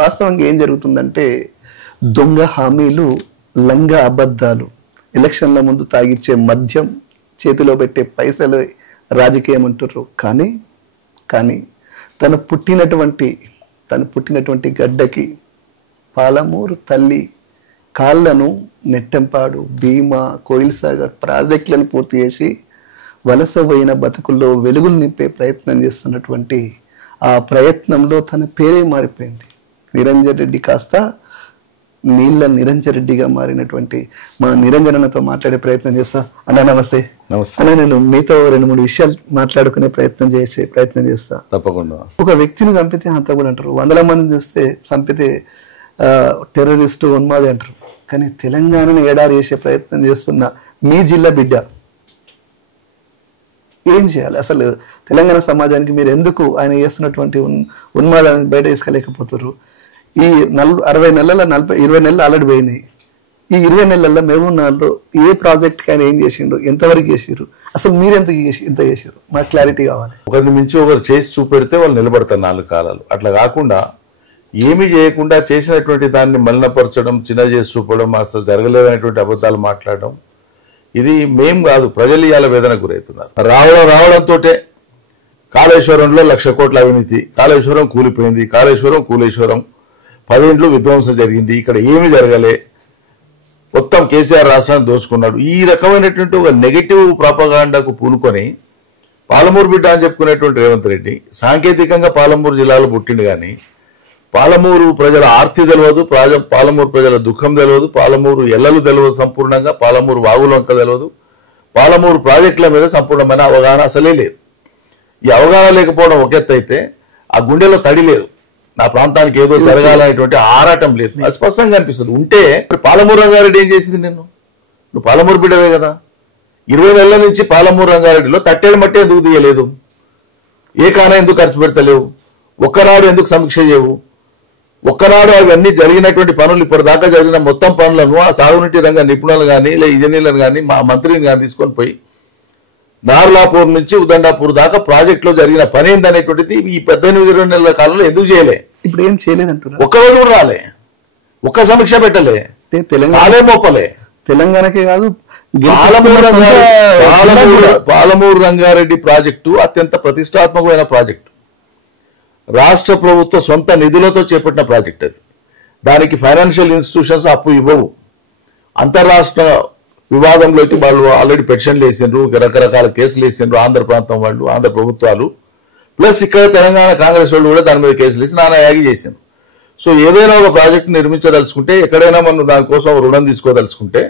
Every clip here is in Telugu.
వాస్తవంగా ఏం జరుగుతుందంటే దొంగ హామీలు, లంగా అబద్ధాలు, ఎలక్షన్ల ముందు తాగిచ్చే మద్యం, చేతిలో పెట్టే పైసలు రాజకీయం అంటారు. కానీ తను పుట్టినటువంటి గడ్డకి పాలమూరు తల్లి కాళ్లను నెట్టెంపాడు, భీమా, కోయిల్ సాగర్ ప్రాజెక్టులను పూర్తి చేసి వలస పోయిన బతుకుల్లో వెలుగులు నింపే ప్రయత్నం చేస్తున్నటువంటి ఆ ప్రయత్నంలో తన పేరే మారిపోయింది. నిరంజన్ రెడ్డి కాస్త నీళ్ళ నిరంజన్ రెడ్డిగా మారినటువంటి మా నిరంజనతో మాట్లాడే ప్రయత్నం చేస్తా. అన్న నమస్తే. అన్న, నేను మీతో 2-3 విషయాలు మాట్లాడుకునే ప్రయత్నం చేస్తా. తప్పకుండా. ఒక వ్యక్తిని చంపితే హంతకుడు అంటారు, 100 మందిని చేస్తే చంపితే టెర్రరిస్టు, ఉన్మాది అంటారు. కానీ తెలంగాణను ఎడారి చేసే ప్రయత్నం చేస్తున్న మీ జిల్లా బిడ్డ ఏం చేయాలి? అసలు తెలంగాణ సమాజానికి మీరు ఎందుకు ఆయన చేస్తున్నటువంటి ఉన్మాదాన్ని బయట తీసుకెళ్ళలేకపోతారు? ఈ 20 నెలలు ఆల్రెడీ పోయింది. ఈ 20 నెలల్లో మహబూబ్నగర్లో ఏ ప్రాజెక్ట్కి ఆయన ఏం చేసిండు, ఎంతవరకు చేసిరు, అసలు మీరు ఎంత చేసిరు, మాకు క్లారిటీ కావాలి. ఒకరిని మించి ఒకరు చేసి చూపెడితే వాళ్ళు నిలబడతారు 4 కాలాలు. అట్లా కాకుండా ఏమీ చేయకుండా చేసినటువంటి దాన్ని మలినపరచడం, చిన్న చేసి చూపడం, అసలు జరగలేదనేటువంటి అబద్ధాలు మాట్లాడడం, ఇది మేం కాదు, ప్రజలు ఇవాళ వేదనకు గురవుతున్నారు. రావడంతో కాళేశ్వరంలో 1,00,000 కోట్ల అవినీతి, కాళేశ్వరం కూలిపోయింది, కూలేశ్వరం 10 ఇంట్లు విధ్వంసం జరిగింది, ఇక్కడ ఏమి జరగలే, మొత్తం కేసీఆర్ రాష్ట్రాన్ని దోచుకున్నాడు. ఈ రకమైనటువంటి ఒక నెగటివ్ ప్రాపగాండాకు పూనుకొని పాలమూరు బిడ్డ అని చెప్పుకునేటువంటి రేవంత్ రెడ్డి సాంకేతికంగా పాలమూరు జిల్లాలో పుట్టిండు, కానీ పాలమూరు ప్రజల ఆర్తి తెలియదు, పాలమూరు ప్రజల దుఃఖం తెలియదు, పాలమూరు ఎల్లలు తెలియదు సంపూర్ణంగా, పాలమూరు వాగులంక తెలియదు, పాలమూరు ప్రాజెక్టుల మీద సంపూర్ణమైన అవగాహన అసలే లేదు. ఈ అవగాహన లేకపోవడం ఒక ఎత్తు అయితే, ఆ గుండెలో తడి లేదు, నా ప్రాంతానికి ఏదో జరగాలనేటువంటి ఆరాటం లేదు, అది స్పష్టంగా అనిపిస్తుంది. ఉంటే పాలమూరు రంగారెడ్డి ఏం చేసింది? నువ్వు పాలమూరు బిడ్డవే కదా. 20 నెలల నుంచి పాలమూరు రంగారెడ్డిలో తట్టేలు మట్టి ఎందుకు తీయలేదు? ఏ కానా ఎందుకు ఖర్చు పెడతలేవు? ఒక్కనాడు ఎందుకు సమీక్ష చేయవు? ఒక్కనాడు అవన్నీ జరిగినటువంటి పనులు, ఇప్పటిదాకా జరిగిన మొత్తం పనులను ఆ సాగునీటి రంగ నిపుణులు కానీ లేదా ఇంజనీర్లను కానీ మా మంత్రిని కానీ తీసుకొని పోయి నార్లాపూర్ నుంచి ఉదండాపూర్ దాకా ప్రాజెక్టులో జరిగిన పని ఏందనేటువంటిది ఈ 18-20 నెలల కాలంలో ఎందుకు చేయలే? ఇప్పుడు ఏం చేయలేదంటారు. ఒక్కరోజు కూడా రాలే, ఒక్క సమీక్ష పెట్టలే, మోపలే. తెలంగాణకే కాదు, పాలమూరు రంగారెడ్డి ప్రాజెక్టు అత్యంత ప్రతిష్టాత్మకమైన ప్రాజెక్టు, రాష్ట్ర ప్రభుత్వ సొంత నిధులతో చేపట్టిన ప్రాజెక్ట్ అది. దానికి ఫైనాన్షియల్ ఇన్స్టిట్యూషన్స్ అప్పు ఇవ్వవు. అంతర్రాష్ట్ర వివాదంలోకి వాళ్ళు ఆల్రెడీ పెటిషన్లు వేసిండ్రు, రకరకాల కేసులు వేసిండ్రు, ఆంధ్ర ప్రాంతం వాళ్ళు, ఆంధ్ర ప్రభుత్వాలు, ప్లస్ ఇక్కడ తెలంగాణ కాంగ్రెస్ వాళ్ళు కూడా దాని మీద కేసులు వేసి నానా యాగి చేసిండ్రు. సో ఏదైనా ఒక ప్రాజెక్టు నిర్మించదలుచుకుంటే, ఎక్కడైనా మనం దానికోసం రుణం తీసుకోదలుచుకుంటే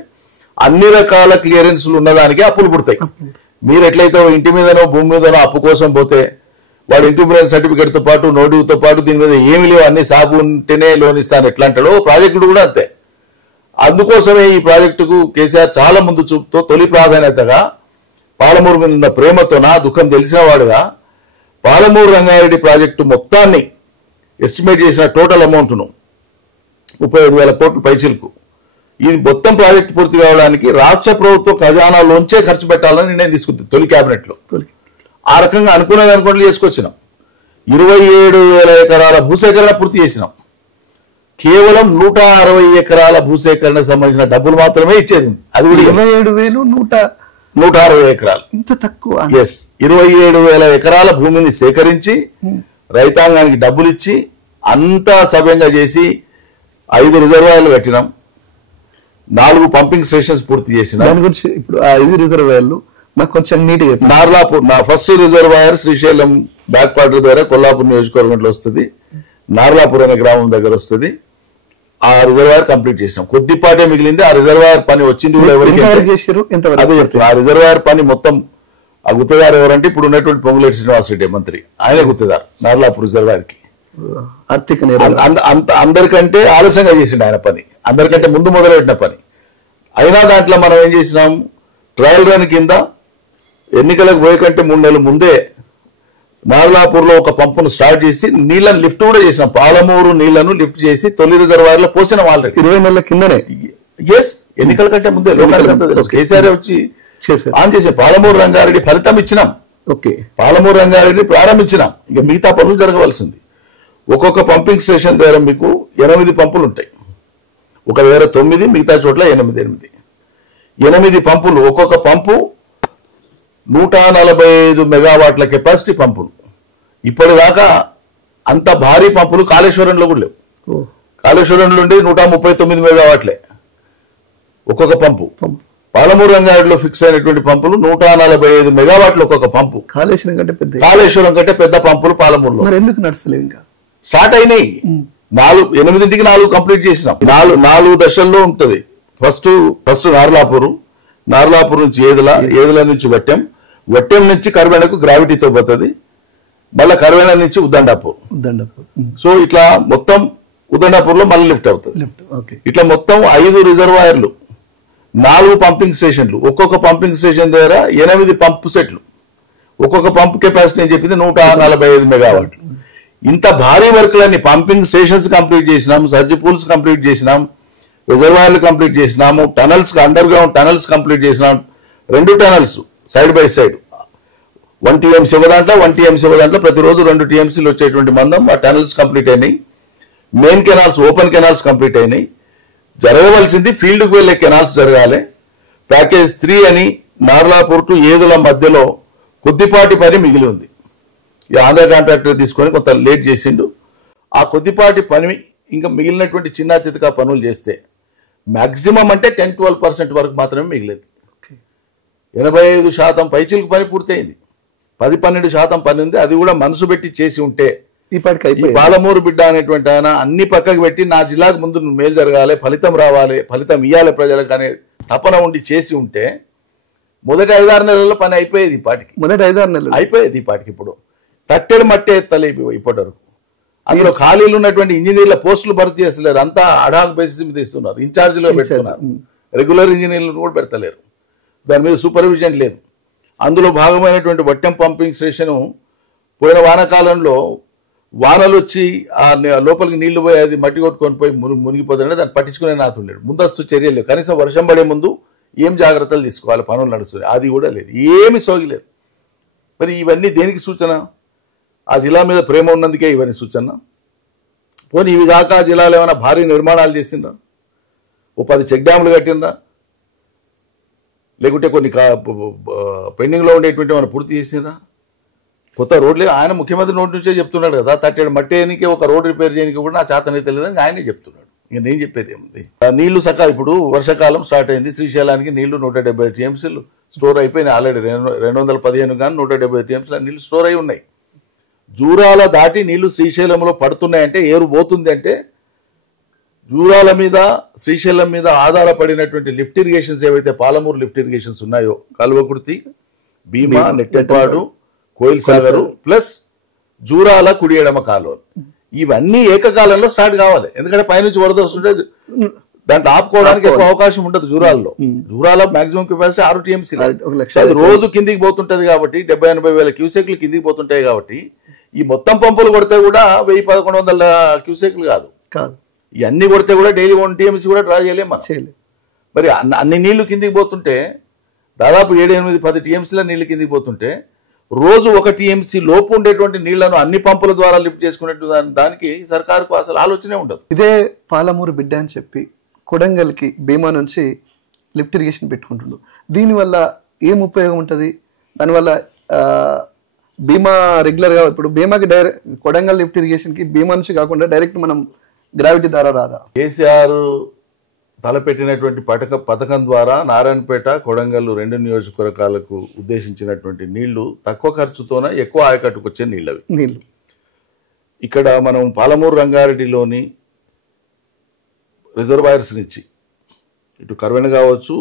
అన్ని రకాల క్లియరెన్స్లు ఉన్నదానికి అప్పులు పుడతాయి. మీరు ఎట్లయితే ఇంటి మీదనో భూమి మీదనో అప్పు కోసం పోతే వాడు ఇంటిగ్రేషన్ సర్టిఫికేట్తో పాటు నోటితో పాటు దీని మీద ఏమి లేవు, అన్ని సాగు ఉంటేనే లోన్ ఇస్తాను ఎట్లా అంటాడో ప్రాజెక్టులు కూడా అంతే. అందుకోసమే ఈ ప్రాజెక్టుకు కేసీఆర్ చాలా ముందు చూపుతో తొలి ప్రాధాన్యతగా పాలమూరు మీద ఉన్న ప్రేమతో, నా దుఃఖం తెలిసిన వాడుగా, పాలమూరు రంగారెడ్డి ప్రాజెక్టు మొత్తాన్ని ఎస్టిమేట్ చేసిన టోటల్ అమౌంట్ను 35,000 కోట్ల పైచిలకు ఈ మొత్తం ప్రాజెక్టు పూర్తి కావడానికి రాష్ట్ర ప్రభుత్వ ఖజానాలోంచే ఖర్చు పెట్టాలని నిర్ణయం తీసుకుంది తొలి క్యాబినెట్లో. ఆ రకంగా అనుకున్నది అనుకోండి చేసుకొచ్చినాం. 27,000 ఎకరాల భూసేకరణ పూర్తి చేసినాం. కేవలం 160 ఎకరాల భూసేకరణకు సంబంధించిన డబ్బులు మాత్రమే ఇచ్చేది. అది కూడా 27,160 ఎకరాలు, ఇంత తక్కువ. 27,000 ఎకరాల భూమిని సేకరించి రైతాంగానికి డబ్బులు ఇచ్చి అంతా సవ్యంగా చేసి 5 రిజర్వాయర్లు కట్టినాం, 4 పంపింగ్ స్టేషన్స్ పూర్తి చేసినాం. దాని గురించి ఇప్పుడు ఆ 5 రిజర్వాయర్లు నాకు కొంచెం నీట్గా, Narlapur first reservoir Srisailam back water ద్వారా కొల్లాపూర్ నియోజకవర్గంలో వస్తుంది, నార్లాపూర్ అనే గ్రామం దగ్గర వస్తుంది. ఆ రిజర్వాయర్ కంప్లీట్ చేసినాం. కొద్దిపాటే మిగిలింది. ఆ రిజర్వాయర్ పని వచ్చింది కూడా ఎవరికి అదే చెప్తాను. ఆ రిజర్వాయర్ పని మొత్తం ఆ గుత్తేదారు ఎవరంటే ఇప్పుడు ఉన్నటువంటి పొంగులేటి శ్రీనివాసరెడ్డి మంత్రి, ఆయనే గుత్తేదారు నార్లాపూర్ రిజర్వాయర్ కి. అందరికంటే ఆలస్యంగా చేసిండు ఆయన పని, అందరికంటే ముందు మొదలుపెట్టిన పని. అయినా దాంట్లో మనం ఏం చేసినాం, ట్రయల్ రన్ కింద ఎన్నికలకు పోయే కంటే 3 నెలల ముందే నార్లాపూర్లో ఒక పంపును స్టార్ట్ చేసి నీళ్లను లిఫ్ట్ కూడా చేసినాం. పాలమూరు నీళ్లను లిఫ్ట్ చేసి తొలి రిజర్వాయర్ లో పోసినాం ఆల్రెడీ 20 నెలల కిందనే. ఎన్నికల కంటే ముందే కేసీఆర్ వచ్చి ఆన్ చేసే పాలమూరు రంగారెడ్డి ఫలితం ఇచ్చినాం. పాలమూరు రంగారెడ్డి ప్రారంభించినాం. ఇక మిగతా పనులు జరగవలసింది. ఒక్కొక్క పంపింగ్ స్టేషన్ దగ్గర మీకు 8 పంపులు ఉంటాయి. ఒక దగ్గర 9, మిగతా చోట్ల 8 పంపులు. ఒక్కొక్క పంపు 145 మెగావాట్ల కెపాసిటీ పంపులు. ఇప్పటిదాకా అంత భారీ పంపులు కాళేశ్వరంలో కూడా లేవు. కాళేశ్వరంలో ఉండేది 139 మెగావాట్లే ఒక్కొక్క పంపు. పాలమూరు రంగారెడ్డిలో ఫిక్స్ అయినటువంటి పంపులు 145 మెగావాట్లు ఒక్కొక్క పంపు. కాళేశ్వరం కంటే పెద్ద పంపులు పాలమూరులో. ఎందుకు నడుస్తలేవు? ఇంకా స్టార్ట్ అయినాయి. 8ంటికి 4 కంప్లీట్ చేసినాం. 4 దశల్లో ఉంటుంది. ఫస్ట్ నార్లాపూర్ నుంచి ఏదుల నుంచి వట్టెం నుంచి కర్వేణకు గ్రావిటీతో పోతుంది. మళ్ళీ కర్వేణ నుంచి ఉద్దండాపూర్. సో ఇట్లా మొత్తం ఉద్దండాపూర్ లో మళ్ళీ లిఫ్ట్ అవుతుంది. ఇట్లా మొత్తం 5 రిజర్వాయర్లు, 4 పంపింగ్ స్టేషన్లు. ఒక్కొక్క పంపింగ్ స్టేషన్ దగ్గర 8 పంపు సెట్లు. ఒక్కొక్క పంపు కెపాసిటీ అని చెప్పింది 145 మెగావాట్లు. ఇంత భారీ వర్క్లన్నీ పంపింగ్ స్టేషన్స్ కంప్లీట్ చేసినాం, సర్జీ పూల్స్ కంప్లీట్ చేసినాం, రిజర్వాయర్లు కంప్లీట్ చేసినాము, tunnels under ground tunnels complete చేసినాం. 2 tunnels side by side 1 TMC ఒక దాంట్లో 1 TMC ఒక దాంట్లో ప్రతిరోజు 2 TMCలు వచ్చేటువంటి మందం ఆ టనల్స్ కంప్లీట్ అయినాయి. Main canals, open canals complete అయినాయి. జరగవలసింది ఫీల్డ్కి వెళ్ళే కెనాల్స్ జరగాలి. ప్యాకేజ్ 3 అని నార్లాపూర్ టు ఏదుల మధ్యలో కొద్దిపాటి పని మిగిలి ఉంది. ఈ ఆంధ్ర కాంట్రాక్టర్ తీసుకొని కొంత లేట్ చేసిండు. ఆ కొద్దిపాటి పని ఇంకా మిగిలినటువంటి చిన్న చితకా పనులు చేస్తే మాక్సిమం అంటే 10-12% వరకు మాత్రమే మిగిలేదు. 85% పైచిలకు పని పూర్తయింది. 10-12% పని ఉంది. అది కూడా మనసు పెట్టి చేసి ఉంటే ఈ పాలమూరు బిడ్డ అనేటువంటి ఆయన అన్ని పక్కకు పెట్టి నా జిల్లాకు ముందు మేలు జరగాలి, ఫలితం రావాలి, ఫలితం ఇవ్వాలి ప్రజలకు అనే తపన ఉండి చేసి ఉంటే మొదటి 5-6 నెలల్లో పని అయిపోయేది. ఈ పాటికి అయిపోయేది. ఈ పాటికి ఇప్పుడు తట్టెడు మట్టే ఎత్తలేవు ఇప్పటి వరకు. అందులో ఖాళీలు ఉన్నటువంటి ఇంజనీర్ల పోస్టులు భర్తీ చేస్తలేరు. అంతా అడాక్ బేసిస్ మీద ఇస్తున్నారు. ఇన్ఛార్జీలో పెడుతున్నారు. రెగ్యులర్ ఇంజనీర్లను కూడా పెడతలేరు. దాని మీద సూపర్విజన్ లేదు. అందులో భాగమైనటువంటి వట్టెం పంపింగ్ స్టేషన్ పోయిన వానాకాలంలో వానలు వచ్చి ఆ లోపలికి నీళ్లు పోయి అది మట్టి కొట్టుకొని పోయి మునిగిపోతుంటే దాన్ని పట్టించుకునే నాతులు లేడు. ముందస్తు చర్యలు లేవు. కనీసం వర్షం పడే ముందు ఏం జాగ్రత్తలు తీసుకోవాలి, పనులు నడుస్తుంది, అది కూడా లేదు. ఏమి సోగిలేదు. మరి ఇవన్నీ దేనికి సూచన? ఆ జిల్లా మీద ప్రేమ ఉన్నందుకే ఇవన్నీ సూచన. పోనీ ఇవి కాక ఆ జిల్లాలో ఏమైనా భారీ నిర్మాణాలు చేసిండ్రా? ఓ 10 చెక్ డ్యాములు కట్టిండ్రా? లేకుంటే కొన్ని పెండింగ్లో ఉండేటువంటి ఏమైనా పూర్తి చేసిండ్రా? కొత్త రోడ్లు ఆయన ముఖ్యమంత్రి నోటి నుంచే చెప్తున్నాడు కదా, 30 మట్టేనికి ఒక రోడ్ రిపేర్ చేయడానికి కూడా నా చేతనైతే లేదని ఆయనే చెప్తున్నాడు. ఇక నేను చెప్పేది ఏముంది? నీళ్లు సకా ఇప్పుడు వర్షాకాలం స్టార్ట్ అయింది. శ్రీశైలానికి నీళ్లు 170 TMCలు స్టోర్ అయిపోయినాయి. ఆల్రెడీ 215 కానీ 170 TMCల నీళ్లు స్టోర్ అయి ఉన్నాయి. జూరాల దాటి నీళ్లు శ్రీశైలంలో పడుతున్నాయంటే, ఏరు పోతుంది అంటే జూరాల మీద శ్రీశైలం మీద ఆధారపడినటువంటి లిఫ్ట్ ఇరిగేషన్స్ ఏవైతే పాలమూరు లిఫ్ట్ ఇరిగేషన్స్ ఉన్నాయో, కల్వకుర్తి, భీమా, నెట్టెపాడు, కోయిల్ సాగర్ ప్లస్ జూరాల కుడి ఎడమ కాలువలు, ఇవన్నీ ఏకకాలంలో స్టార్ట్ కావాలి. ఎందుకంటే పైనుంచి వరద వస్తుంటే దాంట్లో ఆపుకోవడానికి ఎక్కువ అవకాశం ఉండదు. Jurala maximum capacity 6 TMC. అది రోజు కిందికి పోతుంటది కాబట్టి 70-80 వేల క్యూసెక్లు కిందికి పోతుంటాయి. కాబట్టి ఈ మొత్తం పంపులు కొడితే కూడా 1000-1100 క్యూసెక్లు కాదు. ఇవన్నీ కొడితే కూడా డైలీ 1 TMC కూడా డ్రా చేయలేము మనం. మరి అన్ని నీళ్లు కిందికి పోతుంటే దాదాపు 7-8-10 TMCల నీళ్లు కిందికి పోతుంటే రోజు 1 TMC లోపు ఉండేటువంటి నీళ్లను అన్ని పంపుల ద్వారా లిఫ్ట్ చేసుకునేట్టు దానికి సర్కారుకు అసలు ఆలోచనే ఉండదు. ఇదే పాలమూరు బిడ్డ అని చెప్పి కొడంగల్కి భీమా నుంచి లిఫ్ట్ ఇరిగేషన్ పెట్టుకుంటుండు. దీనివల్ల ఏం ఉపయోగం ఉంటుంది? దానివల్ల భీమా రెగ్యులర్గా ఇప్పుడు భీమాకి డైరెక్ట్ కొడంగల్ లిఫ్ట్ ఇరిగేషన్కి భీమా నుంచి కాకుండా డైరెక్ట్ మనం గ్రావిటీ ద్వారా రాదా? కేసీఆర్ తలపెట్టినటువంటి పథకం ద్వారా నారాయణపేట, కొడంగల్ 2 నియోజకవర్గాలకు ఉద్దేశించినటువంటి నీళ్లు తక్కువ ఖర్చుతోనే ఎక్కువ ఆయకట్టుకు వచ్చే నీళ్ళు. ఇక్కడ మనం పాలమూరు రంగారెడ్డిలోని రిజర్వాయర్స్ నుంచి ఇటు కర్వెన కావచ్చు,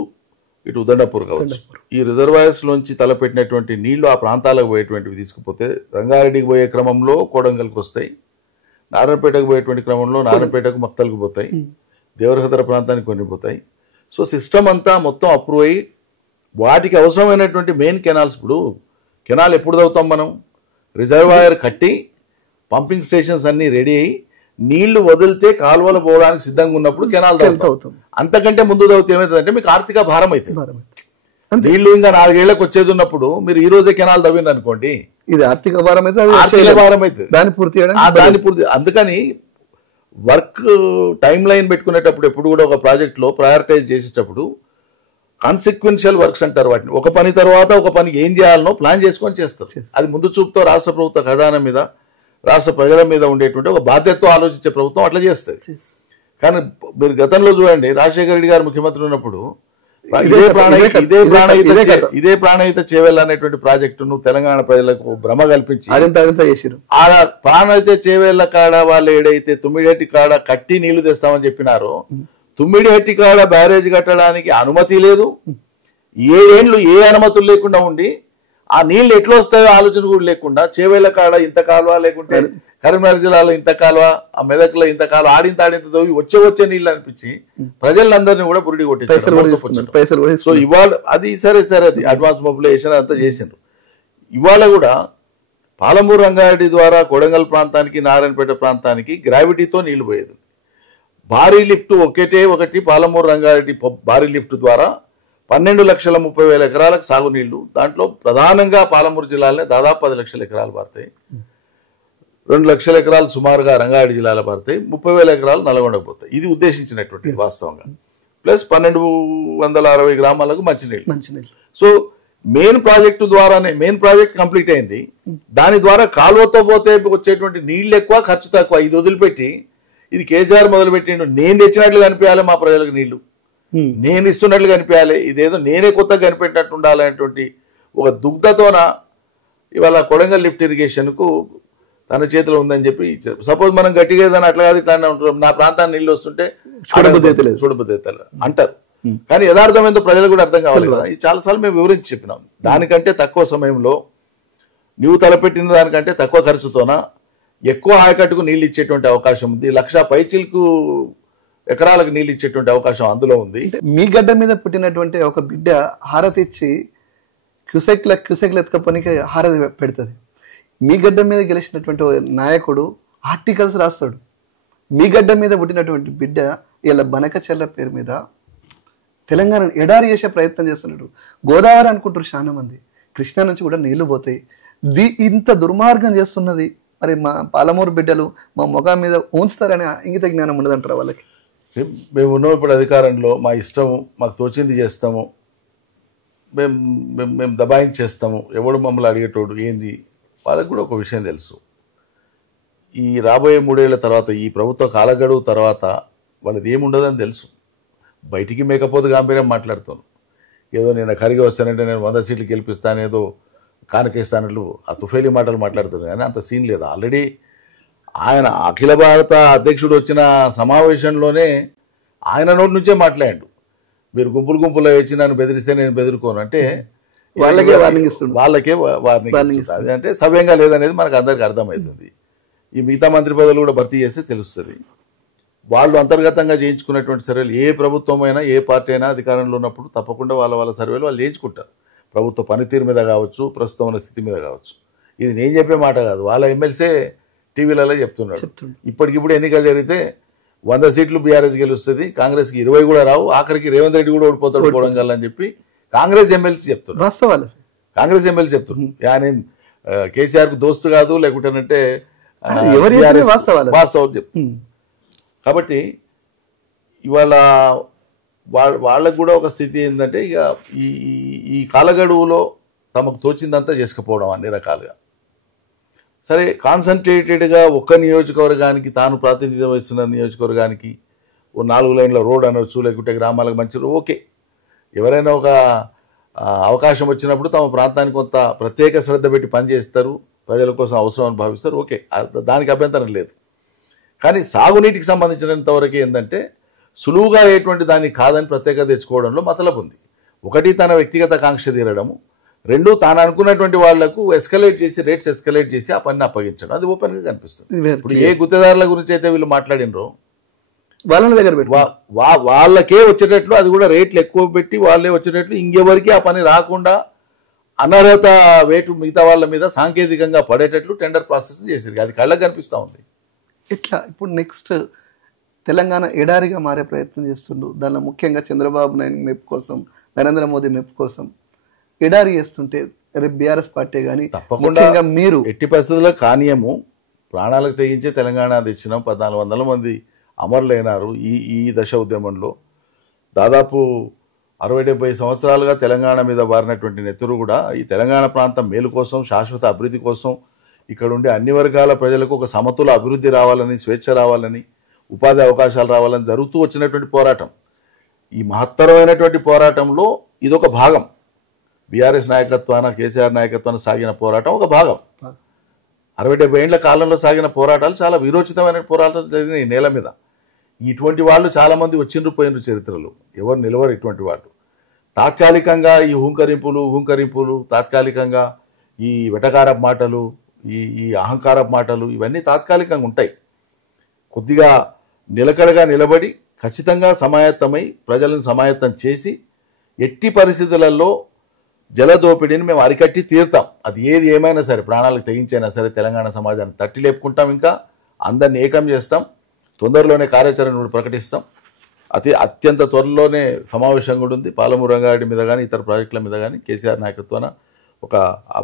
ఇటు ఉదండపూర్ కావచ్చు, ఈ రిజర్వాయర్స్ లోంచి తలపెట్టినటువంటి నీళ్లు ఆ ప్రాంతాలకు పోయేటువంటివి తీసుకుపోతే రంగారెడ్డికి పోయే క్రమంలో కొడంగల్కి వస్తాయి, నారాయణపేటకు పోయేటువంటి క్రమంలో నారాయణపేటకు మక్తలకు పోతాయి, దేవరహదర ప్రాంతానికి కొన్ని పోతాయి. సో సిస్టమ్ అంతా మొత్తం అప్రూవ్ అయ్యి వాటికి అవసరమైనటువంటి మెయిన్ కెనాల్స్, ఇప్పుడు కెనాల్ ఎప్పుడు తవ్వుతాం మనం? రిజర్వాయర్ కట్టి పంపింగ్ స్టేషన్స్ అన్ని రెడీ అయ్యి నీళ్లు వదిలితే కాలువలు పోవడానికి సిద్ధంగా ఉన్నప్పుడు కెనాల్ తవ్వుతాం. అంతకంటే ముందు తవ్వుతే ఏమవుతుందంటే మీకు ఆర్థిక భారం అవుతుంది. నీళ్లు ఇంకా 4 ఏళ్లకు వచ్చేది ఉన్నప్పుడు మీరు ఈ రోజే కెనాల్ తవ్విండ్రు అనుకోండి, ఇది ఆర్థిక భారం అయితే అది ఆర్థిక భారం అవుతుంది దాన్ని పూర్తి దాన్ని పూర్తి. అందుకని వర్క్ టైం లైన్ పెట్టుకునేటప్పుడు ఎప్పుడు కూడా ఒక ప్రాజెక్ట్లో ప్రయారిటైజ్ చేసేటప్పుడు కాన్సిక్వెన్షియల్ వర్క్స్ అంటారు వాటిని. ఒక పని తర్వాత ఒక పని ఏం చేయాలనో ప్లాన్ చేసుకొని చేస్తారు. అది ముందు చూపుతో రాష్ట్ర ప్రభుత్వ ఖజానా మీద రాష్ట్ర ప్రజల మీద ఉండేటువంటి ఒక బాధ్యతతో ఆలోచించే ప్రభుత్వం అట్లా చేస్తుంది. కానీ మీరు గతంలో చూడండి, రాజశేఖర రెడ్డి గారు ముఖ్యమంత్రి ఉన్నప్పుడు ఇదే ప్రాణహిత చేవెళ్ళ అనేటువంటి ప్రాజెక్టును తెలంగాణ ప్రజలకు భ్రమ కల్పించి ఆ ప్రాణహిత చేవెళ్ళ కాడ వాళ్ళు ఏడైతే తుమ్మిడేటి కాడ కట్టి నీళ్లు తెస్తామని చెప్పినారో, తుమ్మిడేటి కాడ బ్యారేజ్ కట్టడానికి అనుమతి లేదు. 7 ఏళ్ళు ఏ అనుమతులు లేకుండా ఉండి ఆ నీళ్లు ఎట్లా వస్తాయో ఆలోచన కూడా లేకుండా చేవేళ్ల కాడ ఇంత కాలువ, లేకుంటే కరీంనగర్ జిల్లాలో ఇంత కాలువ, ఆ మెదక్లో ఇంత కాలువ, ఆడింత తోవి వచ్చే నీళ్ళు అనిపించి ప్రజలందరినీ కూడా బురిడి కొట్టించారు. సో ఇవాళ అది సరే అది అడ్వాన్స్ మొబిలైజేషన్ అంతా చేసిండ్రు. ఇవాళ కూడా పాలమూరు రంగారెడ్డి ద్వారా కొడంగల్ ప్రాంతానికి, నారాయణపేట ప్రాంతానికి గ్రావిటీతో నీళ్లు పోయేది. భారీ లిఫ్ట్ ఒకటి పాలమూరు రంగారెడ్డి భారీ లిఫ్ట్ ద్వారా 12,30,000 ఎకరాలకు సాగునీళ్లు. దాంట్లో ప్రధానంగా పాలమూరు జిల్లాలోనే దాదాపు 10 లక్షల ఎకరాలు పడతాయి. 2 లక్షల ఎకరాలు సుమారుగా రంగారెడ్డి జిల్లాలో పడతాయి. 30,000 ఎకరాలు నల్గొండకు పోతాయి. ఇది ఉద్దేశించినటువంటి వాస్తవంగా. ప్లస్ 1260 గ్రామాలకు మంచినీళ్ళు. సో మెయిన్ ప్రాజెక్ట్ కంప్లీట్ అయింది. దాని ద్వారా కాలువతో పోతే వచ్చేటువంటి నీళ్లు ఎక్కువ, ఖర్చు తక్కువ. ఇది వదిలిపెట్టి ఇది కేసీఆర్ మొదలుపెట్టిండు, నేను తెచ్చినట్లు కనిపించాలి మా ప్రజలకు నీళ్లు, నేను ఇస్తున్నట్లు కనిపించాలి, ఇదేదో నేనే కొత్తగా కనిపెట్టినట్టు ఉండాలనేటువంటి ఒక దుగ్ధతోన ఇవాళ కొడంగల్ లిఫ్ట్ ఇరిగేషన్కు తన చేతిలో ఉందని చెప్పి ఇచ్చారు. సపోజ్ మనం గట్టిగా ఏదైనా అట్లా కాదు ఇట్లా అంటున్నాం, నా ప్రాంతాన్ని నీళ్ళు వస్తుంటే చూడబుద్ధి అంటారు. కానీ యథార్థం ఏందో ప్రజలకు కూడా అర్థం కావాలి కదా. ఇది చాలాసార్లు మేము వివరించి చెప్పినాం. దానికంటే తక్కువ సమయంలో నువ్వు తలపెట్టిన దానికంటే తక్కువ ఖర్చుతోన ఎక్కువ ఆయకట్టుకు నీళ్ళు ఇచ్చేటువంటి అవకాశం ఉంది. 1,00,000 పైచిలకు ఎకరాలకు నీళ్ళు ఇచ్చేటువంటి అవకాశం అందులో ఉంది. మీ గడ్డ మీద పుట్టినటువంటి ఒక బిడ్డ హారతి ఇచ్చి క్యూసెక్లు ఎత్తుకపోనికి హారతి పెడుతుంది. మీ గడ్డ మీద గెలిచినటువంటి నాయకుడు ఆర్టికల్స్ రాస్తాడు. మీ గడ్డ మీద పుట్టినటువంటి బిడ్డ ఇలా బనకచెర్ల పేరు మీద తెలంగాణను ఎడారి చేసే ప్రయత్నం చేస్తున్నాడు. గోదావరి అనుకుంటారు చాలా మంది, కృష్ణా నుంచి కూడా నీళ్లు పోతాయి. ఇంత దుర్మార్గం చేస్తున్నది మరి మా పాలమూరు బిడ్డలు మా ముఖం మీద ఉంచుతారని ఇంగిత జ్ఞానం ఉండదంటారా వాళ్ళకి? మేము ఉన్నాం ఇప్పుడు అధికారంలో, మా ఇష్టము, మాకు తోచింది చేస్తాము, మేము దబాయించేస్తాము, ఎవడు మమ్మల్ని అడిగేటోడు ఏంది. వాళ్ళకి కూడా ఒక విషయం తెలుసు, ఈ రాబోయే 3 ఏళ్ల తర్వాత, ఈ ప్రభుత్వ కాలగడువు తర్వాత వాళ్ళది ఏముండదని తెలుసు. బయటికి మేకపోతే గాంభీర్యం మాట్లాడుతాను, ఏదో నేను కరిగి వస్తానంటే నేను 100 సీట్లు గెలిపిస్తాను, ఏదో కానకేస్తానట్లు ఆ తుఫేలి మాటలు మాట్లాడుతాను. కానీ అంత సీన్ లేదు. ఆల్రెడీ ఆయన అఖిల భారత అధ్యక్షుడు వచ్చిన సమావేశంలోనే ఆయన నోటి నుంచే మాట్లాడాడు, మీరు గుంపులు వేసి నన్ను బెదిరిస్తే నేను బెదిరుకోను అంటే వాళ్ళకే వార్నింగ్ ఇస్తుంది. అంటే సవ్యంగా లేదనేది మనకు అందరికీ అర్థమవుతుంది. ఈ మిగతా మంత్రి పదవులు కూడా భర్తీ చేస్తే తెలుస్తుంది. వాళ్ళు అంతర్గతంగా చేయించుకున్నటువంటి సర్వేలు, ఏ ప్రభుత్వం అయినా ఏ పార్టీ అయినా అధికారంలో ఉన్నప్పుడు తప్పకుండా వాళ్ళ సర్వేలు వాళ్ళు చేయించుకుంటారు. ప్రభుత్వ పనితీరు మీద కావచ్చు, ప్రస్తుతం ఉన్న స్థితి మీద కావచ్చు. ఇది నేను చెప్పే మాట కాదు, వాళ్ళ ఎమ్మెల్సీ టీవీలలో చెప్తున్నాడు. ఇప్పటికిప్పుడు ఎన్నికలు జరిగితే 100 సీట్లు బీఆర్ఎస్ గెలుస్తుంది, కాంగ్రెస్కి 20 కూడా రావు, ఆఖరికి రేవంత్ రెడ్డి కూడా ఓడిపోతాడు కొడంగల్ అని చెప్పి కాంగ్రెస్ ఎమ్మెల్సీ చెప్తున్నారు. కాంగ్రెస్ ఎమ్మెల్సీ చెప్తున్నారు. ఆయన కేసీఆర్ కు దోస్తు కాదు, లేకుంటే వాస్తవం చెప్తున్నారు. కాబట్టి ఇవాళ వాళ్ళకు కూడా ఒక స్థితి ఏంటంటే, ఇక ఈ కాలగడువులో తమకు తోచిందంతా చేసుకుపోవడం అన్ని రకాలుగా. సరే, కాన్సన్ట్రేటెడ్గా ఒక్క నియోజకవర్గానికి, తాను ప్రాతినిధ్యం వహిస్తున్న నియోజకవర్గానికి ఓ 4 లైన్ల రోడ్ అనవచ్చు, లేకుంటే గ్రామాలకు మంచి ఓకే, ఎవరైనా ఒక అవకాశం వచ్చినప్పుడు తమ ప్రాంతానికి కొంత ప్రత్యేక శ్రద్ధ పెట్టి పనిచేస్తారు, ప్రజల కోసం అవసరం అని భావిస్తారు, ఓకే, దానికి అభ్యంతరం లేదు. కానీ సాగునీటికి సంబంధించినంత వరకు ఏంటంటే సులువుగా అయ్యేటువంటి దాన్ని కాదని ప్రత్యేకత తెచ్చుకోవడంలో మతలబు ఉంది. ఒకటి, తన వ్యక్తిగత కాంక్ష తీరడము. 2, తాను అనుకున్నటువంటి వాళ్లకు రేట్స్ ఎస్కలేట్ చేసి ఆ పనిని అప్పగించడం. అది ఓపెన్గా కనిపిస్తుంది. ఇప్పుడు ఏ గుత్తేదారుల గురించి అయితే వీళ్ళు మాట్లాడినరో వాళ్ళ దగ్గర వాళ్ళకే వచ్చేటట్లు, అది కూడా రేట్లు ఎక్కువ పెట్టి వాళ్ళే వచ్చేటట్లు, ఇంకెవరికి ఆ పని రాకుండా అనర్హత వేటు మిగతా వాళ్ళ మీద సాంకేతికంగా పడేటట్లు టెండర్ ప్రాసెస్ చేశారు. అది కళ్ళకు కనిపిస్తూ ఉంది. ఇట్లా ఇప్పుడు నెక్స్ట్ తెలంగాణ ఎడారిగా మారే ప్రయత్నం చేస్తుండ్రు. దానిలో ముఖ్యంగా చంద్రబాబు నాయుడు మెప్పు కోసం, నరేంద్ర మోదీ మెప్పు కోసం ఎడారి చేస్తుంటే రేపు బీఆర్ఎస్ పార్టీ కానీ తప్పకుండా మీరు ఎట్టి పరిస్థితుల్లో కానీయము ప్రాణాలకు తెగించే తెలంగాణ తెచ్చినాం. 1400 మంది అమరులైనారు ఈ దశ ఉద్యమంలో. దాదాపు 60-70 సంవత్సరాలుగా తెలంగాణ మీద బారినటువంటి నెత్తురు కూడా ఈ తెలంగాణ ప్రాంతం మేలు కోసం, శాశ్వత అభివృద్ధి కోసం, ఇక్కడ ఉండే అన్ని వర్గాల ప్రజలకు ఒక సమతుల అభివృద్ధి రావాలని, స్వేచ్ఛ రావాలని, ఉపాధి అవకాశాలు రావాలని జరుగుతూ వచ్చినటువంటి పోరాటం. ఈ మహత్తరమైనటువంటి పోరాటంలో ఇదొక భాగం. బీఆర్ఎస్ నాయకత్వాన, కేసీఆర్ నాయకత్వాన సాగిన పోరాటం ఒక భాగం. 60-70 ఏళ్ల కాలంలో సాగిన పోరాటాలు చాలా వీరోచితమైన పోరాటాలు జరిగినాయి నేల మీద. ఇటువంటి వాళ్ళు చాలామంది వచ్చిండ్రు పోయినరు చరిత్రలో, ఎవరు నిలవరు ఇటువంటి వాళ్ళు. తాత్కాలికంగా ఈ హూంకరింపులు, తాత్కాలికంగా ఈ వెటకారపు మాటలు, ఈ అహంకారపు మాటలు ఇవన్నీ తాత్కాలికంగా ఉంటాయి. కొద్దిగా నిలకడగా నిలబడి ఖచ్చితంగా సమాయత్తమై ప్రజలను సమాయత్తం చేసి ఎట్టి పరిస్థితులలో జలదోపిడీని మేము అరికట్టి తీరుతాం. అది ఏది ఏమైనా సరే, ప్రాణాలకు తెగించైనా సరే తెలంగాణ సమాజాన్ని తట్టి లేపుకుంటాం. ఇంకా అందరిని ఏకం చేస్తాం. తొందరలోనే కార్యాచరణ కూడా ప్రకటిస్తాం. అత్యంత త్వరలోనే సమావేశం కూడా ఉంది. పాలమూరు రంగారెడ్డి మీద కానీ ఇతర ప్రాజెక్టుల మీద కానీ కేసీఆర్ నాయకత్వాన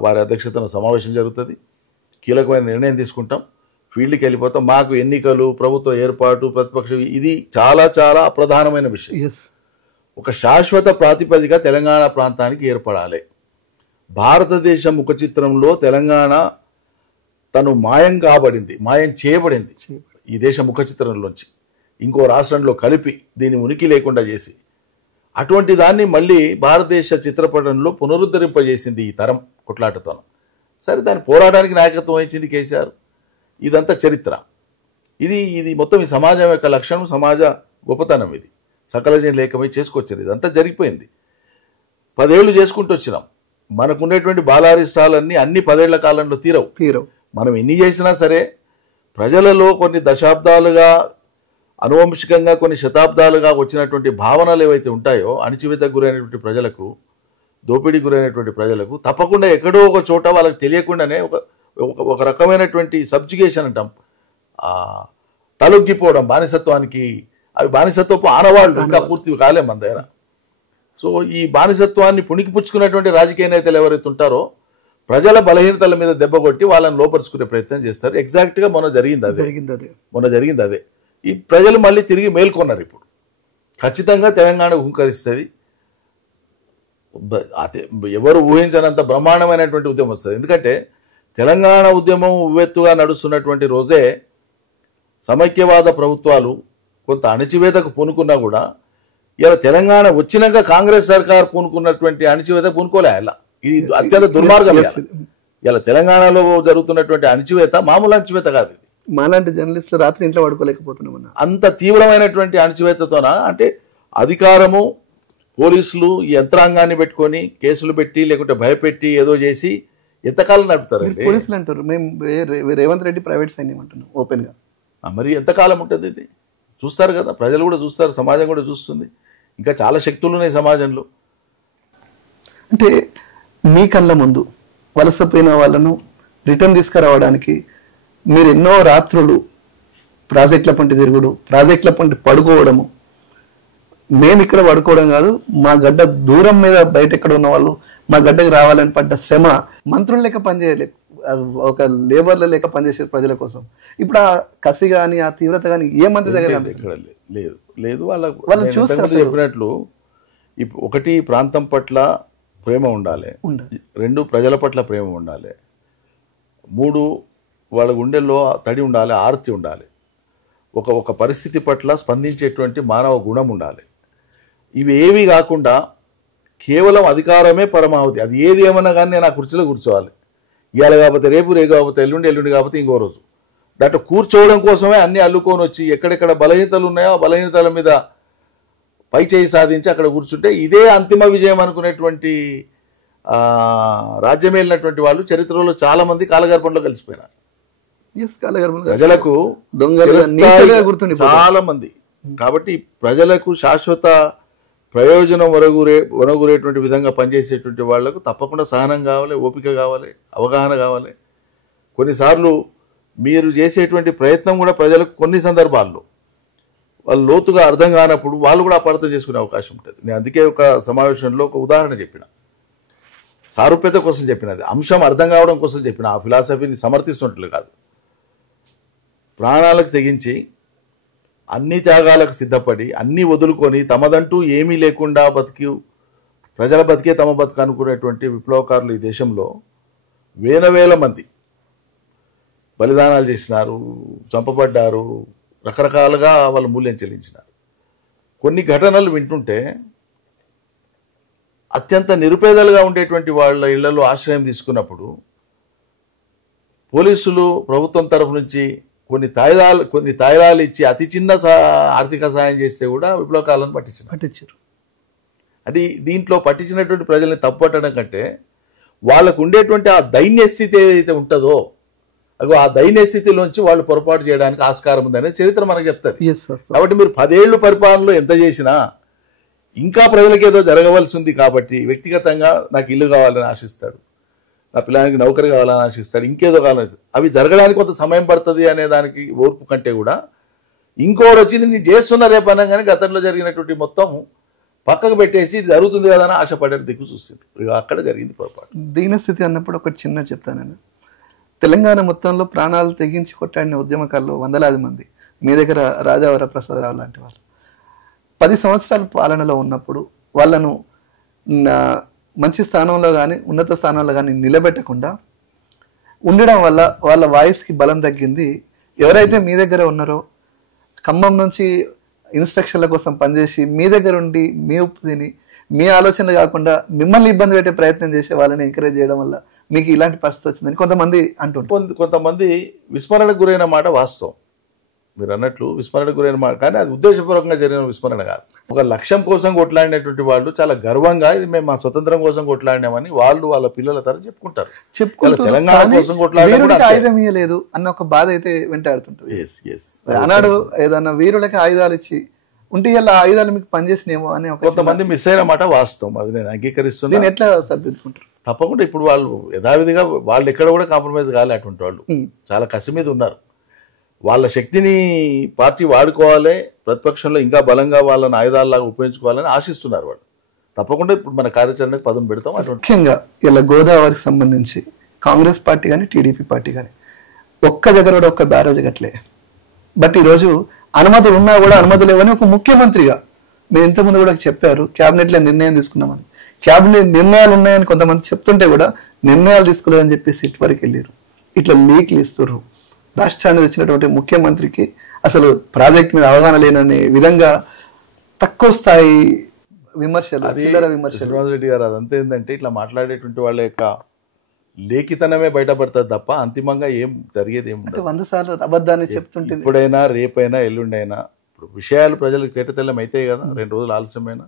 వారి అధ్యక్షతన సమావేశం జరుగుతుంది. కీలకమైన నిర్ణయం తీసుకుంటాం. ఫీల్డ్కి వెళ్ళిపోతాం. మాకు ఎన్నికలు, ప్రభుత్వ ఏర్పాటు, ప్రతిపక్షం ఇది చాలా చాలా అప్రధానమైన విషయం. ఒక శాశ్వత ప్రాతిపదిక తెలంగాణ ప్రాంతానికి ఏర్పడాలి. భారతదేశం ముఖ చిత్రంలో తెలంగాణ తను మాయం చేయబడింది ఈ దేశ ముఖ చిత్రంలోంచి ఇంకో రాష్ట్రంలో కలిపి దీన్ని ఉనికి లేకుండా చేసి, అటువంటి దాన్ని మళ్ళీ భారతదేశ చిత్రపటంలో పునరుద్ధరింపజేసింది ఈ తరం కొట్లాటతో. సరే, దాని పోరాటానికి నాయకత్వం వహించింది కేసీఆర్. ఇదంతా చరిత్ర. ఇది మొత్తం ఈ సమాజం యొక్క లక్షణం, సమాజ గొప్పతనం. ఇది సకల జనులు ఏకమై చేసుకొచ్చారు. ఇదంతా జరిగిపోయింది. 10 ఏళ్ళు చేసుకుంటూ వచ్చినాం. మనకున్నటువంటి బాలారిష్టాలన్నీ అన్ని 10 ఏళ్ల కాలంలో తీరవు. మనం ఎన్ని చేసినా సరే ప్రజలలో కొన్ని దశాబ్దాలుగా, అనువంశికంగా కొన్ని శతాబ్దాలుగా వచ్చినటువంటి భావనలు ఏవైతే ఉంటాయో, అణచివేతకు గురైనటువంటి ప్రజలకు, దోపిడీ గురైనటువంటి ప్రజలకు తప్పకుండా ఎక్కడో ఒక చోట వాళ్ళకి తెలియకుండానే ఒక రకమైనటువంటి సబ్జుగేషన్ అంటాం, తలొగ్గిపోవడం బానిసత్వానికి. అవి బానిసత్వపు ఆనవాళ్ళు ఇంకా పూర్తి కాలే మన దగ్గర. సో ఈ బానిసత్వాన్ని పుణికిపుచ్చుకున్నటువంటి రాజకీయ నేతలు ఎవరైతే ఉంటారో ప్రజల బలహీనతల మీద దెబ్బ కొట్టి వాళ్ళని లోపరుచుకునే ప్రయత్నం చేస్తారు. ఎగ్జాక్ట్గా మొన్న జరిగింది అదే. ఈ ప్రజలు మళ్ళీ తిరిగి మేల్కొన్నారు. ఇప్పుడు ఖచ్చితంగా తెలంగాణ హుంకరిస్తుంది. ఎవరు ఊహించనంత బ్రహ్మాండమైనటువంటి ఉద్యమం వస్తుంది. ఎందుకంటే తెలంగాణ ఉద్యమం ఉవ్వెత్తుగా నడుస్తున్నటువంటి రోజే సమైక్యవాద ప్రభుత్వాలు కొంత అణచివేతకు పూనుకున్నా కూడా, ఇలా తెలంగాణ వచ్చినాక కాంగ్రెస్ సర్కార్ పూనుకున్నటువంటి అణచివేత పూనుకోలే. ఇలా ఇది అత్యంత దుర్మార్గం. ఇలా తెలంగాణలో జరుగుతున్నటువంటి అణచివేత మామూలు అణచివేత కాదు. ఇది మాలాంటి జర్నలిస్టులు రాత్రి ఇంట్లో పడుకోలేకపోతున్నాం. అంత తీవ్రమైనటువంటి అణచివేతతోన, అంటే అధికారము, పోలీసులు ఈ యంత్రాంగాన్ని పెట్టుకొని కేసులు పెట్టి లేకుంటే భయపెట్టి ఏదో చేసి ఎంతకాలం నడుపుతారండి. పోలీసులు అంటారు మేము రేవంత్ రెడ్డి ప్రైవేట్ సైన్యం అంటున్నాం ఓపెన్ గా. మరి ఎంతకాలం ఉంటుంది ఇది? చూస్తారు కదా, ప్రజలు కూడా చూస్తారు, సమాజం కూడా చూస్తుంది. ఇంకా చాలా శక్తులు ఉన్నాయి సమాజంలో. అంటే మీ కళ్ళ ముందు వలసపోయిన వాళ్ళను రిటర్న్ తీసుకురావడానికి మీరు ఎన్నో రాత్రులు ప్రాజెక్టుల పంటి తిరుగుడు, ప్రాజెక్టుల పంటి పడుకోవడము. మేము ఇక్కడ పడుకోవడం కాదు, మా గడ్డ దూరం మీద బయట ఎక్కడ ఉన్న వాళ్ళు మా గడ్డకు రావాలని పడ్డ శ్రమ. మంత్రులు లెక్క పనిచేయలేదు, ఒక లేబర్ల లెక్క పనిచేసే ప్రజల కోసం. ఇప్పుడు ఆ కసి కానీ ఆ తీవ్రత కానీ ఏ మంత్రి దగ్గర లేదు. వాళ్ళు చూస్తారు. చెప్పినట్లు ఒకటి ప్రాంతం పట్ల ప్రేమ ఉండాలి, 2 ప్రజల పట్ల ప్రేమ ఉండాలి, 3 వాళ్ళ గుండెల్లో తడి ఉండాలి, ఆర్తి ఉండాలి, ఒక పరిస్థితి పట్ల స్పందించేటువంటి మానవ గుణం ఉండాలి. ఇవి ఏవి కాకుండా కేవలం అధికారమే పరమావధి. అది ఏది ఏమన్నా కానీ నేను ఆ కుర్చీలో కూర్చోవాలి. ఇవాళ కాకపోతే రేపు, రేపు కాకపోతే ఎల్లుండి కాకపోతే ఇంకో రోజు. దాంట్లో కూర్చోవడం కోసమే అన్ని అల్లుకొని వచ్చి ఎక్కడెక్కడ బలహీనతలు ఉన్నాయో ఆ బలహీనతల మీద పై చేయి సాధించి అక్కడ కూర్చుంటే ఇదే అంతిమ విజయం అనుకునేటువంటి రాజ్యమేలినటువంటి వాళ్ళు చరిత్రలో చాలా మంది కాలగర్భంలో కలిసిపోయినారు. ప్రజలకు చాలా మంది. కాబట్టి ప్రజలకు శాశ్వత ప్రయోజనం వనగురేటువంటి విధంగా పనిచేసేటువంటి వాళ్లకు తప్పకుండా సహనం కావాలి, ఓపిక కావాలి, అవగాహన కావాలి. కొన్నిసార్లు మీరు చేసేటువంటి ప్రయత్నం కూడా ప్రజలకు కొన్ని సందర్భాల్లో వాళ్ళు లోతుగా అర్థం కానప్పుడు వాళ్ళు కూడా అపార్థం చేసుకునే అవకాశం ఉంటుంది. నేను అందుకే ఒక సమావేశంలో ఒక ఉదాహరణ చెప్పిన. సారూప్యత కోసం చెప్పినది, అంశం అర్థం కావడం కోసం చెప్పిన, ఆ ఫిలాసఫీని సమర్థిస్తున్నట్లు కాదు. ప్రాణాలకు తెగించి అన్ని త్యాగాలకు సిద్ధపడి అన్నీ వదులుకొని తమదంటూ ఏమీ లేకుండా ప్రజల బతికే తమ బతుకు అనుకునేటువంటి విప్లవకారులు ఈ దేశంలో వేల మంది బలిదానాలు చేసినారు, చంపబడ్డారు, రకరకాలుగా వాళ్ళ మూల్యం చెల్లించినారు. కొన్ని ఘటనలు వింటుంటే అత్యంత నిరుపేదలుగా ఉండేటువంటి వాళ్ళ ఇళ్లలో ఆశ్రయం తీసుకున్నప్పుడు పోలీసులు ప్రభుత్వం తరఫు నుంచి కొన్ని తాయిలాలు ఇచ్చి అతి చిన్న ఆర్థిక సాయం చేస్తే కూడా విప్లవకాలను పట్టించారు. అంటే దీంట్లో పట్టించినటువంటి ప్రజల్ని తప్పుపట్టడం కంటే వాళ్ళకు ఉండేటువంటి ఆ దైన్య స్థితి ఏదైతే ఉంటుందో ఆ దైన్య స్థితిలోంచి వాళ్ళు పొరపాటు చేయడానికి ఆస్కారం ఉందనేది చరిత్ర మనకు చెప్తుంది. కాబట్టి మీరు 10 ఏళ్ళు పరిపాలనలో ఎంత చేసినా ఇంకా ప్రజలకు ఏదో జరగవలసి ఉంది కాబట్టి వ్యక్తిగతంగా నాకు ఇల్లు కావాలని ఆశిస్తాడు, నా పిల్లలకి నౌకరి కావాలని ఆశిస్తాడు, ఇంకేదో కావాలని, అవి జరగడానికి కొంత సమయం పడుతుంది అనే దానికి ఓర్పు కంటే కూడా ఇంకోటి వచ్చింది నేను చేస్తున్న రేపు అనగానే గతంలో జరిగినటువంటి మొత్తం పక్కకు పెట్టేసి ఇది జరుగుతుంది కదా అని ఆశపడే దిక్కు చూస్తుంది. అక్కడ జరిగింది పొరపాటు. దీనస్థితి అన్నప్పుడు ఒకటి చిన్న చెప్తాను నేను. తెలంగాణ మొత్తంలో ప్రాణాలు తెగించి కొట్టాడిన ఉద్యమకాల్లో వందలాది మంది, మీ దగ్గర రాజావర ప్రసాదరావు లాంటి వాళ్ళు 10 సంవత్సరాల పాలనలో ఉన్నప్పుడు వాళ్ళను మంచి స్థానంలో కానీ ఉన్నత స్థానంలో కానీ నిలబెట్టకుండా ఉండడం వల్ల వాళ్ళ వాయిస్కి బలం తగ్గింది. ఎవరైతే మీ దగ్గర ఉన్నారో ఖమ్మం నుంచి ఇన్స్ట్రక్షన్ల కోసం పనిచేసి మీ దగ్గర ఉండి మీ ఉప్పు తిని మీ ఆలోచనలు కాకుండా మిమ్మల్ని ఇబ్బంది పెట్టే ప్రయత్నం చేసే వాళ్ళని ఎంకరేజ్ చేయడం వల్ల మీకు ఇలాంటి పరిస్థితి వచ్చిందని కొంతమంది అంటుంటారు. కొంతమంది విస్మరణకు గురైన మాట వాస్తవం, మీరు అన్నట్లు విస్మరణకు గురైన మాట, కానీ అది ఉద్దేశపూర్వకంగా జరిగిన విస్మరణ కాదు. ఒక లక్ష్యం కోసం కొట్లాడినటువంటి వాళ్ళు చాలా గర్వంగా ఇది మేము మా స్వతంత్రం కోసం కొట్లాడినామని వాళ్ళు వాళ్ళ పిల్లల తర చెప్పుకుంటారు. తెలంగాణ కోసం కొట్లాడలేదు ఆయుధం ఇయ్యలేదు అన్న ఒక బాధ అయితే వెంటాడుతుంటుంది. ఆనాడు ఏదన్నా వీరులకి ఆయుధాలు ఇచ్చి ఉంటే ఇలా ఆయుధాలు మీకు పనిచేసినేమో అని కొంతమంది మిస్ అయిన మాట వాస్తవం, అది నేను అంగీకరిస్తున్నాను. నేను ఎట్లా సర్దిద్దుకుంటారు? తప్పకుండా ఇప్పుడు వాళ్ళు యథావిధిగా వాళ్ళు ఎక్కడ కూడా కాంప్రమైజ్ కాలే, అటువంటి వాళ్ళు చాలా కసి మీద ఉన్నారు. వాళ్ళ శక్తిని పార్టీ వాడుకోవాలి, ప్రతిపక్షంలో ఇంకా బలంగా వాళ్ళని ఆయుధాలలాగా ఉపయోగించుకోవాలని ఆశిస్తున్నారు వాళ్ళు. తప్పకుండా ఇప్పుడు మన కార్యాచరణకు పదం పెడతాం. అటువంటి ముఖ్యంగా ఇలా గోదావరికి సంబంధించి కాంగ్రెస్ పార్టీ కానీ టీడీపీ పార్టీ కానీ ఒక్క దగ్గర కూడా ఒక్క బ్యారేజ్ కట్టలే. బట్ ఈరోజు అనుమతులు ఉన్నా కూడా అనుమతులు లేవని ఒక ముఖ్యమంత్రిగా మీరు ఇంతకుముందు కూడా చెప్పారు క్యాబినెట్లో నిర్ణయం తీసుకున్నామని. క్యాబినెట్ నిర్ణయాలు ఉన్నాయని కొంతమంది చెప్తుంటే కూడా నిర్ణయాలు తీసుకోలేదని చెప్పేసి ఇటు వరకు వెళ్ళారు. ఇట్లా లీక్లు ఇస్తున్నారు. రాష్ట్రాన్ని తెచ్చినటువంటి ముఖ్యమంత్రికి అసలు ప్రాజెక్ట్ మీద అవగాహన లేననే విధంగా తక్కువ స్థాయి విమర్శలు, శ్రీనివాస్ రెడ్డి గారు అదంతా ఏంటంటే ఇట్లా మాట్లాడేటువంటి వాళ్ళ యొక్క లేఖితనమే బయటపడుతుంది తప్ప అంతిమంగా ఏం జరిగేది ఏముంటుంది. 100 సార్లు అబద్ధాన్ని చెప్తుంటే ఇప్పుడైనా రేపైనా ఎల్లుండైనా ఇప్పుడు విషయాలు ప్రజలకు తేటతెల్లం అవుతాయి కదా. 2 రోజులు ఆలస్యమైనా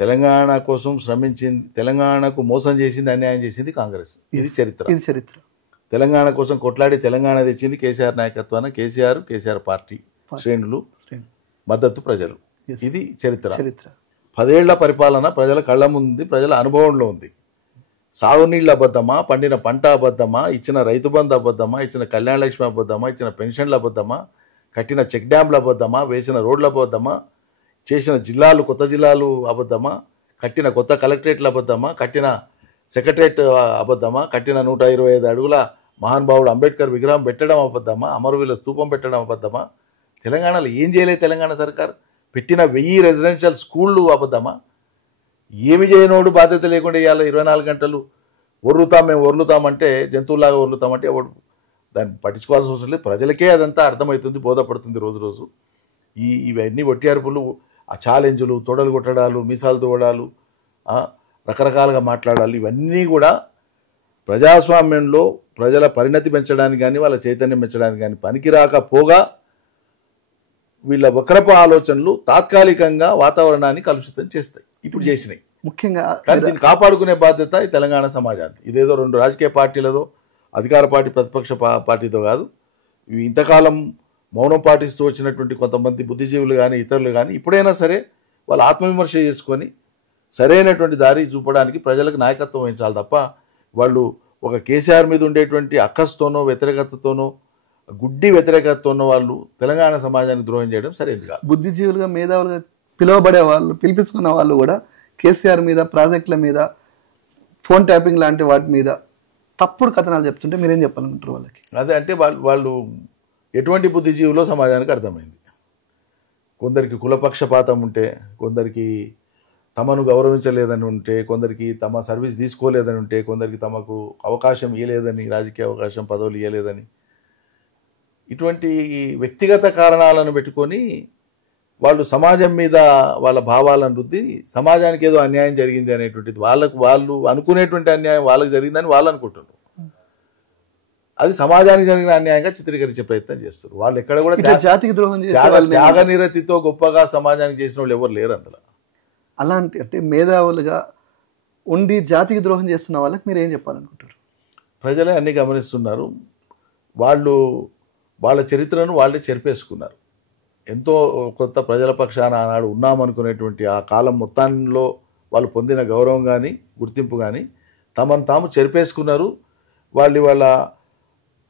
తెలంగాణ కోసం శ్రమించింది, తెలంగాణకు మోసం చేసింది, అన్యాయం చేసింది కాంగ్రెస్. ఇది చరిత్ర. తెలంగాణ కోసం కొట్లాడి తెలంగాణ తెచ్చింది కేసీఆర్ నాయకత్వాన, కేసీఆర్ పార్టీ శ్రేణులు, మద్దతు ప్రజలు. ఇది చరిత్ర. 10 ఏళ్ల పరిపాలన ప్రజల కళ్ళ ముందు, ప్రజల అనుభవంలో ఉంది. సాగునీళ్ళు అబద్ధమా, పండిన పంట అబద్ధమా, ఇచ్చిన రైతు బంధు అబద్ధమా, ఇచ్చిన కళ్యాణ లక్ష్మి అబద్ధమా, ఇచ్చిన పెన్షన్లు అబద్ధమా, కట్టిన చెక్ డ్యాంలు అబద్ధమా, వేసిన రోడ్లు అబద్ధమా, చేసిన కొత్త జిల్లాలు అబద్ధమా, కట్టిన కొత్త కలెక్టరేట్లు అబద్ధమా, కట్టిన సెక్రటరేట్ అబద్ధమా, కట్టిన 125 అడుగుల మహానుభావుడు అంబేద్కర్ విగ్రహం పెట్టడం అబద్ధమా, అమరవీరుల స్తూపం పెట్టడం అబద్ధమా, తెలంగాణలో ఏం చేయలేదు తెలంగాణ సర్కార్, పెట్టిన 1000 రెసిడెన్షియల్ స్కూళ్ళు అబద్ధమా, ఏమి చేయనోడు బాధ్యత లేకుండా ఇవాళ 24 గంటలు మేము ఒర్లుతామంటే జంతువులాగా ఒర్లుతామంటే ఎవడు దాన్ని పట్టించుకోవాల్సిన అవసరం లేదు. ప్రజలకే అదంతా అర్థమవుతుంది, బోధపడుతుంది రోజు. ఇవన్నీ ఒట్టి అరుపులు, ఆ ఛాలెంజులు, తొడలు కొట్టడాలు, మీసాలు తోడాలు, రకరకాలుగా మాట్లాడాలి, ఇవన్నీ కూడా ప్రజాస్వామ్యంలో ప్రజల పరిణతి పెంచడానికి కానీ వాళ్ళ చైతన్యం పెంచడానికి కానీ పనికిరాకపోగా వీళ్ళ వక్రపు ఆలోచనలు తాత్కాలికంగా వాతావరణాన్ని కలుషితం చేస్తాయి. ఇప్పుడు చేసినాయి ముఖ్యంగా. కానీ దీన్ని కాపాడుకునే బాధ్యత ఈ తెలంగాణ సమాజానికి. ఇదేదో 2 రాజకీయ పార్టీలదో, అధికార పార్టీ ప్రతిపక్ష పార్టీతో కాదు. ఇంతకాలం మౌనం పాటిస్తూ వచ్చినటువంటి కొంతమంది బుద్ధిజీవులు కానీ ఇతరులు కానీ ఇప్పుడైనా సరే వాళ్ళు ఆత్మవిమర్శ చేసుకొని సరైనటువంటి దారి చూపడానికి ప్రజలకు నాయకత్వం వహించాలి తప్ప వాళ్ళు ఒక కేసీఆర్ మీద ఉండేటువంటి అక్కస్తోనో వ్యతిరేకతతోనో గుడ్డి వ్యతిరేకతతోనో వాళ్ళు తెలంగాణ సమాజానికి ద్రోహం చేయడం సరైనది కాదు. బుద్ధిజీవులుగా మేధావులుగా పిలువబడే వాళ్ళు, పిలిపించుకున్న వాళ్ళు కూడా కేసీఆర్ మీద, ప్రాజెక్టుల మీద ఫోన్ ట్యాపింగ్ లాంటి వాటి మీద తప్పుడు కథనాలు చెప్తుంటే మీరేం చెప్పాలనుకుంటారు వాళ్ళకి? అదే అంటే వాళ్ళు ఎటువంటి బుద్ధిజీవులో సమాజానికి అర్థమైంది. కొందరికి కులపక్షపాతం ఉంటే, కొందరికి తమను గౌరవించలేదని ఉంటే, కొందరికి తమ సర్వీస్ తీసుకోలేదని ఉంటే, కొందరికి తమకు అవకాశం ఇవ్వలేదని, రాజకీయ అవకాశం పదవులు ఇవ్వలేదని, ఇటువంటి వ్యక్తిగత కారణాలను పెట్టుకొని వాళ్ళు సమాజం మీద వాళ్ళ భావాలను రుద్ది సమాజానికి ఏదో అన్యాయం జరిగింది అనేటువంటిది వాళ్ళు అనుకునేటువంటి అన్యాయం వాళ్ళకి జరిగిందని వాళ్ళు అనుకుంటున్నారు. అది సమాజానికి జరిగిన అన్యాయంగా చిత్రీకరించే ప్రయత్నం చేస్తారు. వాళ్ళు ఎక్కడ కూడా జాతికి ద్రోహం త్యాగనిరతితో గొప్పగా సమాజానికి చేసిన వాళ్ళు ఎవరు లేరు అందులో. అలాంటి అంటే మేధావులుగా ఉండి జాతికి ద్రోహం చేస్తున్న వాళ్ళకి మీరు ఏం చెప్పాలనుకుంటారు? ప్రజలే అన్ని గమనిస్తున్నారు. వాళ్ళు వాళ్ళ చరిత్రను వాళ్ళే చెరిపేసుకున్నారు. ఎంతో కొత్త ప్రజల పక్షాన ఆనాడు ఉన్నామనుకునేటువంటి ఆ కాలం మొత్తంలో వాళ్ళు పొందిన గౌరవం కానీ గుర్తింపు కానీ తమను తాము చెరిపేసుకున్నారు. వాళ్ళ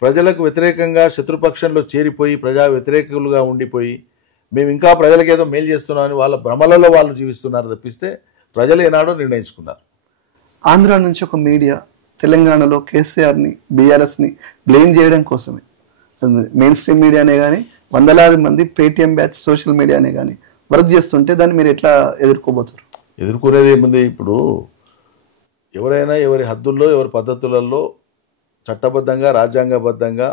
ప్రజలకు వ్యతిరేకంగా శత్రుపక్షంలో చేరిపోయి ప్రజా వ్యతిరేకులుగా ఉండిపోయి మేము ఇంకా ప్రజలకు ఏదో మేలు చేస్తున్నామని వాళ్ళ భ్రమలలో వాళ్ళు జీవిస్తున్నారు తప్పిస్తే ప్రజలు ఏనాడో నిర్ణయించుకున్నారు. ఆంధ్ర నుంచి ఒక మీడియా తెలంగాణలో కేసీఆర్ని బీఆర్ఎస్ని బ్లేమ్ చేయడం కోసమే మెయిన్ స్ట్రీమ్ మీడియానే కానీ వందలాది మంది పేటీఎం బ్యాచ్ సోషల్ మీడియానే కానీ వర్క్ చేస్తుంటే దాన్ని మీరు ఎట్లా ఎదుర్కోబోతారు? ఎదుర్కొనేది ఏముంది? ఇప్పుడు ఎవరైనా ఎవరి హద్దుల్లో ఎవరి పద్ధతులలో చట్టబద్ధంగా రాజ్యాంగబద్ధంగా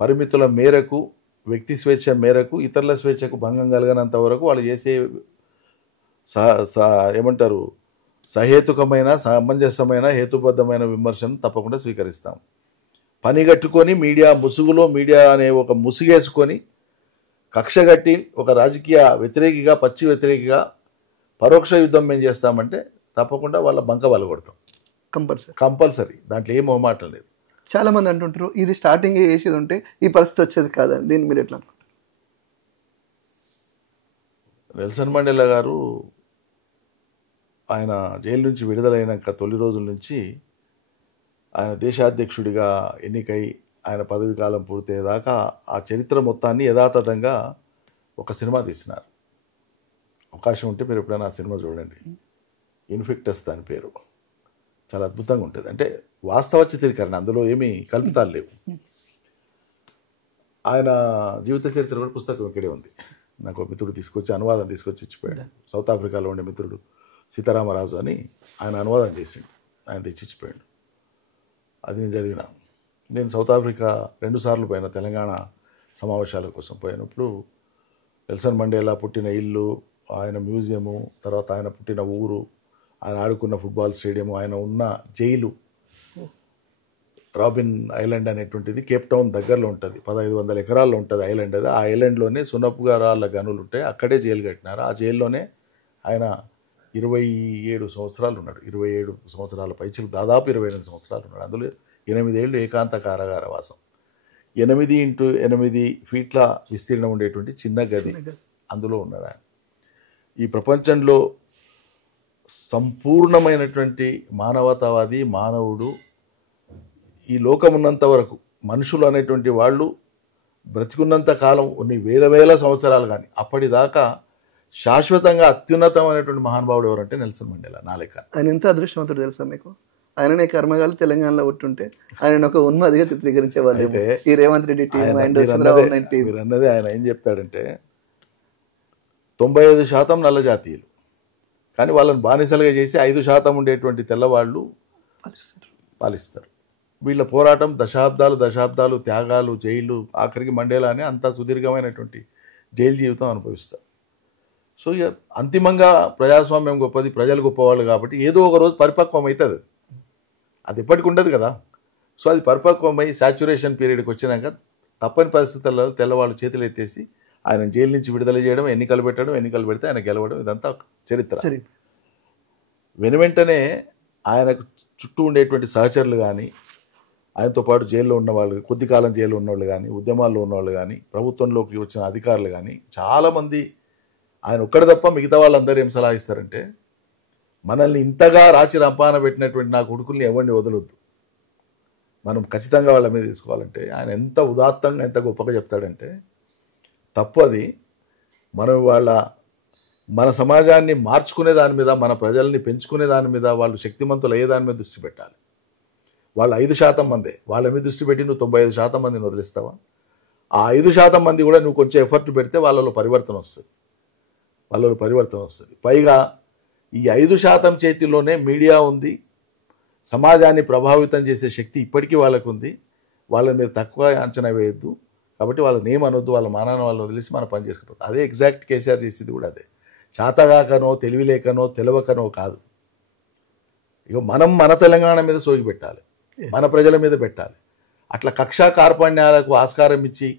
పరిమితుల మేరకు వ్యక్తి స్వేచ్ఛ మేరకు ఇతరుల స్వేచ్ఛకు భంగం కలగనంత వరకు వాళ్ళు చేసే ఏమంటారు సహేతుకమైన సమంజసమైన హేతుబద్ధమైన విమర్శను తప్పకుండా స్వీకరిస్తాం. పని కట్టుకొని మీడియా ముసుగులో మీడియా అనే ఒక ముసుగేసుకొని కక్షగట్టి ఒక రాజకీయ వ్యతిరేకిగా పచ్చి వ్యతిరేకిగా పరోక్ష యుద్ధం మేము చేస్తామంటే తప్పకుండా వాళ్ళ బంక బలగొడతాం. కంపల్సరీ. దాంట్లో ఏం మొహమాటం లేదు. చాలా మంది అంటుంటారు ఇది స్టార్టింగ్ చేసేది ఉంటే ఈ పరిస్థితి వచ్చేది కాదని. దీన్ని మీరు ఎట్లా అనుకుంటారు? నెల్సన్ మండేలా గారు ఆయన జైలు నుంచి విడుదలైనాక తొలి రోజుల నుంచి ఆయన దేశాధ్యక్షుడిగా ఎన్నికై ఆయన పదవి కాలం పూర్తయ్యేదాకా ఆ చరిత్ర మొత్తాన్ని యథాతథంగా ఒక సినిమా తీసినారు. అవకాశం ఉంటే మీరు ఎప్పుడైనా ఆ సినిమా చూడండి. ఇన్ఫెక్టస్ దాని పేరు. చాలా అద్భుతంగా ఉంటుంది. అంటే వాస్తవ చిత్రీకరణ, అందులో ఏమీ కల్పితాలు లేవు. ఆయన జీవిత చరిత్ర కూడా పుస్తకం ఇక్కడే ఉంది. నాకు మిత్రుడు తీసుకొచ్చి అనువాదం తీసుకొచ్చి ఇచ్చిపోయాడు. సౌత్ ఆఫ్రికాలో ఉండే మిత్రుడు సీతారామరాజు అని ఆయన అనువాదం చేసిండు. ఆయన తెచ్చిచ్చిపోయాడు. అది నేను చదివినా. నేను సౌత్ ఆఫ్రికా 2 సార్లు పోయిన తెలంగాణ సమావేశాల కోసం పోయినప్పుడు నెల్సన్ మండేలా పుట్టిన ఇల్లు, ఆయన మ్యూజియము, తర్వాత ఆయన పుట్టిన ఊరు, ఆయన ఆడుకున్న ఫుట్బాల్ స్టేడియం, ఆయన ఉన్న జైలు రాబిన్ ఐలాండ్ అనేటువంటిది కేప్ టౌన్ దగ్గరలో ఉంటుంది. 1500 ఎకరాల్లో ఉంటుంది ఐలాండ్. అది ఆ ఐలాండ్లోనే సున్నపుగా రాళ్ళ గనులు ఉంటాయి. అక్కడే జైలు కట్టినారు. ఆ జైల్లోనే ఆయన 27 సంవత్సరాలు ఉన్నాడు. 27 సంవత్సరాల పైచిలు దాదాపు 28 సంవత్సరాలు ఉన్నాడు. అందులో 8 ఏళ్ళు ఏకాంత కారాగారవాసం. 8x8 ఫీట్ల విస్తీర్ణం ఉండేటువంటి చిన్న గది అందులో ఉన్నాడు ఆయన. ఈ ప్రపంచంలో సంపూర్ణమైనటువంటి మానవతావాది మానవుడు ఈ లోకం ఉన్నంత వరకు మనుషులు అనేటువంటి వాళ్ళు బ్రతికున్నంత కాలం కొన్ని వేల సంవత్సరాలు కానీ అప్పటిదాకా శాశ్వతంగా అత్యున్నతమైనటువంటి మహానుభావుడు ఎవరంటే నెల్సన్ మండేలా. నా లెక్క ఆయన ఎంత అదృష్టవంతుడు తెలుసా మీకు? ఆయననే కర్మగాలు తెలంగాణలో ఉంటుంటే ఆయన ఒక ఉన్మాదిగా చిత్రీకరించే వాళ్ళు. ఈ రేవంత్ రెడ్డి టీం అన్నది ఆయన ఏం చెప్తాడంటే 95% నల్ల జాతీయులు, కానీ వాళ్ళని బానిసలుగా చేసి 5% ఉండేటువంటి తెల్లవాళ్ళు పాలిస్తారు. వీళ్ళ పోరాటం దశాబ్దాలు త్యాగాలు, జైలు, ఆఖరికి మండేలా అని అంత సుదీర్ఘమైనటువంటి జైలు జీవితం అనుభవిస్తారు. సో ఇక అంతిమంగా ప్రజాస్వామ్యం గొప్పది, ప్రజలు గొప్పవాళ్ళు కాబట్టి ఏదో ఒక రోజు పరిపక్వం అవుతుంది. అది ఎప్పటికి ఉండదు కదా. సో అది పరిపక్వమై సాచ్యురేషన్ పీరియడ్కి వచ్చినాక తప్పని పరిస్థితుల్లో తెల్లవాళ్ళు చేతులు ఎత్తేసి ఆయన జైలు నుంచి విడుదల చేయడం, ఎన్నికలు పెట్టడం, ఎన్నికలు పెడితే ఆయన గెలవడం, ఇదంతా చరిత్ర. వెనువెంటనే ఆయనకు చుట్టూ ఉండేటువంటి సహచరులు కానీ, ఆయనతో పాటు జైల్లో ఉన్నవాళ్ళు, కొద్ది కాలం జైల్లో ఉన్నవాళ్ళు కానీ, ఉద్యమాల్లో ఉన్నవాళ్ళు కానీ, ప్రభుత్వంలోకి వచ్చిన అధికారులు కానీ చాలామంది ఆయన ఒక్కడి తప్ప మిగతా వాళ్ళందరూ ఏం సలహా ఇస్తారంటే, మనల్ని ఇంతగా రాచి రంపాన పెట్టినటువంటి నా కొడుకుల్ని ఎవరిని వదలొద్దు, మనం ఖచ్చితంగా వాళ్ళ మీద తీసుకోవాలంటే ఆయన ఎంత ఉదాత్తంగా ఎంత గొప్పగా చెప్తాడంటే, తప్పు అది. మనం వాళ్ళ మన సమాజాన్ని మార్చుకునే దాని మీద, మన ప్రజల్ని పెంచుకునే దాని మీద, వాళ్ళు శక్తిమంతులు అయ్యే దాని మీద దృష్టి పెట్టాలి. వాళ్ళు 5% మందే, వాళ్ళ మీద దృష్టి పెట్టి నువ్వు 95% మందిని వదిలిస్తావా? ఆ 5% మంది కూడా నువ్వు కొంచెం ఎఫర్ట్ పెడితే వాళ్ళలో పరివర్తన వస్తుంది. పైగా ఈ 5% చేతిలోనే మీడియా ఉంది, సమాజాన్ని ప్రభావితం చేసే శక్తి ఇప్పటికీ వాళ్ళకు ఉంది. వాళ్ళని మీరు తక్కువ అంచనా వేయద్దు. కాబట్టి వాళ్ళని ఏమనొద్దు, వాళ్ళ మానాన్ని వాళ్ళు వదిలేసి మనం పని చేసుకుపోతాం. అదే ఎగ్జాక్ట్ కేసీఆర్ చేసేది కూడా అదే. చాతగాకనో తెలివిలేకనో తెలవకనో కాదు. ఇక మనం మన తెలంగాణ మీద సోగి పెట్టాలి, మన ప్రజల మీద పెట్టాలి. అట్లా కక్షా కార్పణ్యాలకు ఆస్కారం ఇచ్చి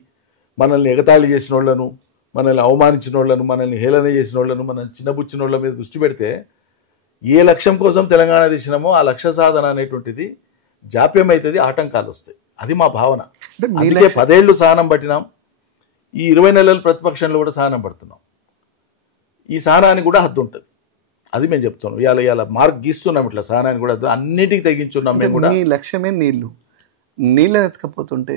మనల్ని ఎగతాళి చేసిన వాళ్ళను, మనల్ని అవమానించిన వాళ్ళను, మనల్ని హేళన చేసిన వాళ్ళను, మనల్ని చిన్నబుచ్చిన వాళ్ళ మీద దృష్టి పెడితే ఏ లక్ష్యం కోసం తెలంగాణ తీసినామో ఆ లక్ష్య సాధన అనేటువంటిది జాప్యం అవుతుంది, ఆటంకాలు వస్తాయి. అది మా భావన. అందుకే 10 ఏళ్ళు సహనం పట్టినాం, ఈ 20 నెలలు ప్రతిపక్షంలో కూడా సహనం పడుతున్నాం. ఈ సహనానికి కూడా హద్దు ఉంటుంది, అది మేము చెప్తున్నాం. ఇవాళ మార్క్ గీస్తున్నాం, ఇట్లా సహనానికి కూడా హద్దు, అన్నిటికీ తెగించున్నాం మేము కూడా. మీ లక్ష్యమే నీళ్ళు ఎత్తుకపోతుంటే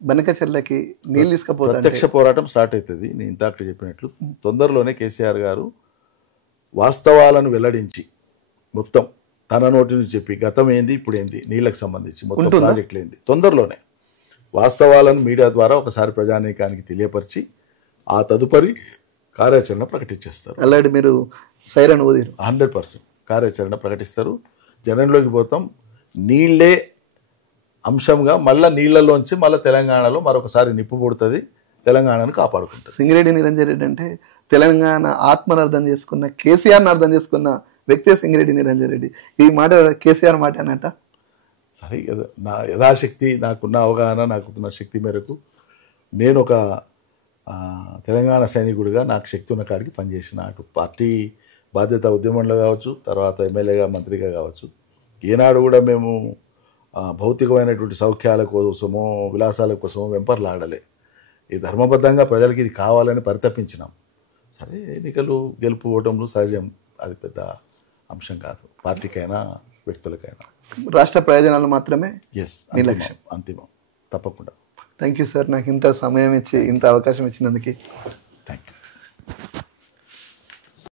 బనక చెల్లకి నీళ్ళు తీసుకపోతే ప్రత్యక్ష పోరాటం స్టార్ట్ అవుతుంది. నేను ఇందాక చెప్పినట్లు తొందరలోనే కేసీఆర్ గారు వాస్తవాలను వెల్లడించి మొత్తం తన నోటి నుంచి చెప్పి గతం ఏంది ఇప్పుడు ఏంది నీళ్ళకి సంబంధించి మొత్తం ప్రాజెక్టులు ఏంది తొందరలోనే వాస్తవాలను మీడియా ద్వారా ఒకసారి ప్రజానీకానికి తెలియపరిచి ఆ తదుపరి కార్యాచరణ ప్రకటించేస్తారు. ఆల్రెడీ మీరు సైరన్ ఊదిరు. 100% కార్యాచరణ ప్రకటిస్తారు. జనంలోకి పోతాం. నీళ్లే అంశంగా మళ్ళీ నీళ్లలోంచి మళ్ళీ తెలంగాణలో మరొకసారి నిప్పు పుడుతుంది, తెలంగాణను కాపాడుకుంటుంది. సింగిరెడ్డి నిరంజన్ రెడ్డి అంటే తెలంగాణ ఆత్మను అర్థం చేసుకున్న, కేసీఆర్ని అర్థం చేసుకున్న వ్యక్తే సింగిరెడ్డి నిరంజన్ రెడ్డి. ఈ మాట కేసీఆర్ మాట అన్నట్ట. సరే, నా యథాశక్తి, నాకున్న అవగాహన, నాకున్న శక్తి మేరకు నేను ఒక తెలంగాణ సైనికుడిగా నాకు శక్తి ఉన్న కాడికి పనిచేసిన, అటు పార్టీ బాధ్యత ఉద్యమంలో కావచ్చు, తర్వాత ఎమ్మెల్యేగా మంత్రిగా కావచ్చు. ఏనాడు కూడా మేము భౌతికమైనటువంటి సౌఖ్యాల కోసమో విలాసాల కోసమో వెంపర్లాడలే. ఈ ధర్మబద్ధంగా ప్రజలకి ఇది కావాలని పరితపించినాం. సరే, ఎన్నికలు గెలుపు ఓటములు సహజం, అది పెద్ద అంశం కాదు పార్టీకైనా వ్యక్తులకైనా. రాష్ట్ర ప్రయోజనాలు మాత్రమే మీ లక్ష్యం, అంతిమం, తప్పకుండా. థ్యాంక్ యూ సార్, నాకు ఇంత సమయం ఇచ్చి ఇంత అవకాశం ఇచ్చినందుకు.